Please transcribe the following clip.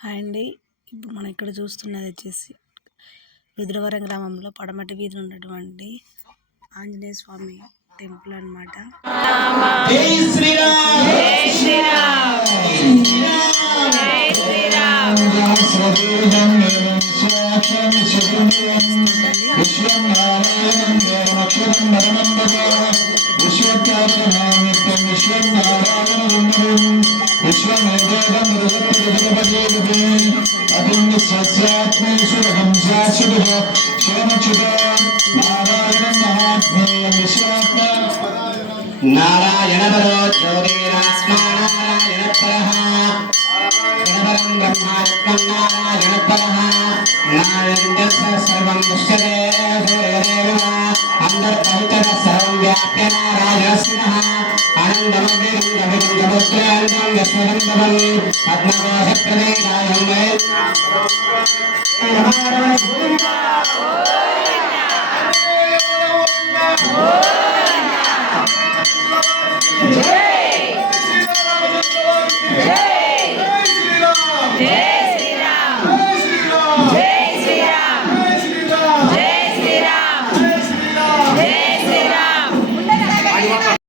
Hi అండి. ఇప్పుడు మనం ఇక్కడ చూస్తున్నది వచ్చేసి రుద్రవరం గ్రామంలో పడమటి వీధిలో ఉన్నటువంటి ఆంజనేయ స్వామి టెంపుల్ అన్నమాట. జై శ్రీరామ్ జై శ్రీరామ్ జై శ్రీరామ్ नारायण परो ज्योतिरात्मा नारायण परः परं ब्रह्मात्मन् नारायण परः नारायणस्य सर्वं दृश्यते सूर्यदेव अन्तर्बहितः सर्वं व्याप्य नारायणस्यः आनन्दमग्निं गभीरमुद्रान्तं यश्वरन्तमं पद्मकोशप्रदेशायं वै